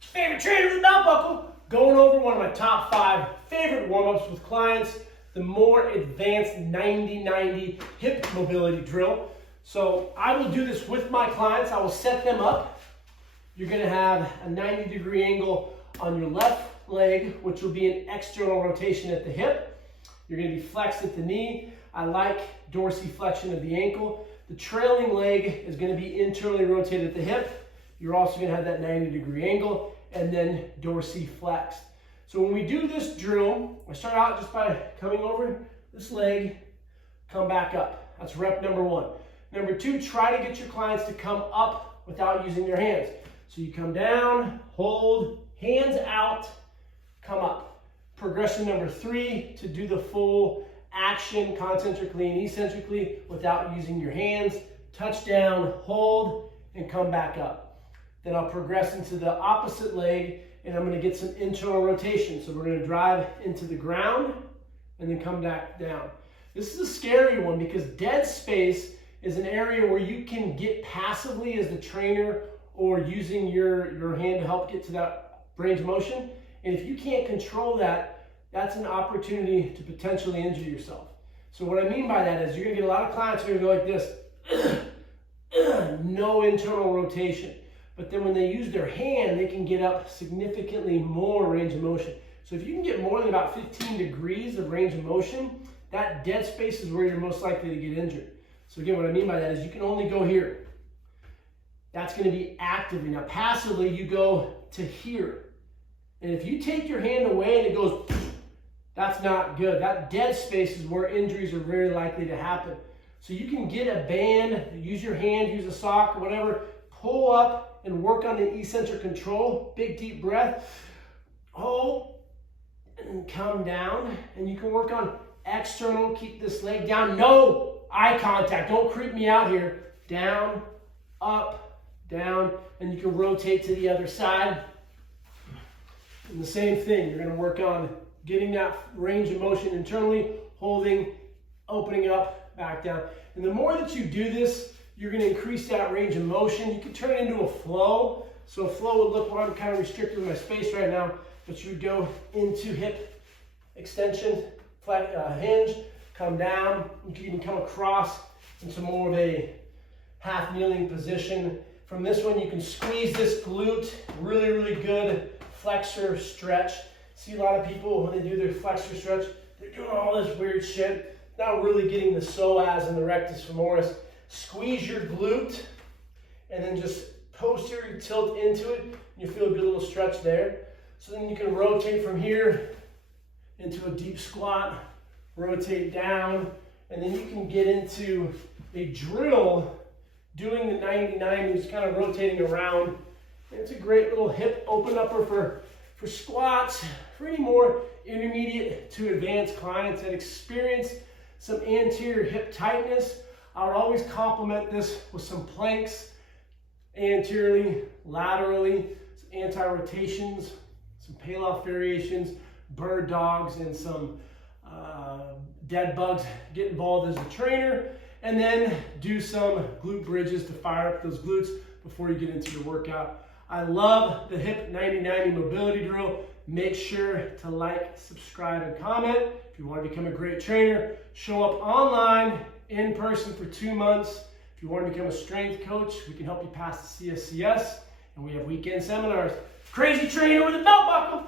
Favorite trainer with a belt buckle. Going over one of my top 5 favorite warm-ups with clients, the more advanced 90-90 hip mobility drill. So I will do this with my clients. I will set them up. You're gonna have a 90-degree angle on your left leg, which will be an external rotation at the hip. You're gonna be flexed at the knee. I like dorsiflexion of the ankle. The trailing leg is gonna be internally rotated at the hip. You're also gonna have that 90-degree angle and then dorsiflexed. So when we do this drill, I start out just by coming over this leg, come back up. That's rep number 1. Number 2, try to get your clients to come up without using their hands. So you come down, hold, hands out, come up. Progression number 3, to do the full action concentrically and eccentrically without using your hands. Touch down, hold, and come back up. Then I'll progress into the opposite leg and I'm going to get some internal rotation. So we're going to drive into the ground and then come back down. This is a scary one because dead space is an area where you can get passively as the trainer or using your hand to help get to that range of motion. And if you can't control that, that's an opportunity to potentially injure yourself. So what I mean by that is you're going to get a lot of clients who are going to go like this, no internal rotation. But then when they use their hand, they can get up significantly more range of motion. So if you can get more than about 15 degrees of range of motion, that dead space is where you're most likely to get injured. So again, what I mean by that is you can only go here. That's going to be actively. Now passively, you go to here. And if you take your hand away and it goes, that's not good. That dead space is where injuries are very likely to happen. So you can get a band, use your hand, use a sock or whatever, pull up and work on the eccentric control. Big deep breath. Hold and come down. And you can work on external, keep this leg down. No eye contact. Don't creep me out here. Down, up, down. And you can rotate to the other side. And the same thing. You're going to work on getting that range of motion internally, holding, opening up, back down. And the more that you do this, you're going to increase that range of motion. You can turn it into a flow. So a flow would look, well, I'm kind of restricted with my space right now, but you would go into hip extension, hinge, come down. You can even come across into more of a half kneeling position. From this one, you can squeeze this glute, really, really good flexor stretch. See a lot of people, when they do their flexor stretch, they're doing all this weird shit, not really getting the psoas and the rectus femoris. Squeeze your glute and then just posterior tilt into it. You feel a good little stretch there. So then you can rotate from here into a deep squat, rotate down, and then you can get into a drill doing the 90-90, just kind of rotating around. And it's a great little hip open upper for squats, for any more intermediate to advanced clients that experience some anterior hip tightness. I would always complement this with some planks, anteriorly, laterally, some anti-rotations, some Pallof variations, bird dogs, and some dead bugs. Get involved as a trainer, and then do some glute bridges to fire up those glutes before you get into your workout. I love the hip 90-90 mobility drill. Make sure to like, subscribe, and comment. If you want to become a great trainer, show up online, in person for 2 months. If you want to become a strength coach, we can help you pass the CSCS, and we have weekend seminars. Crazy trainer with a belt buckle.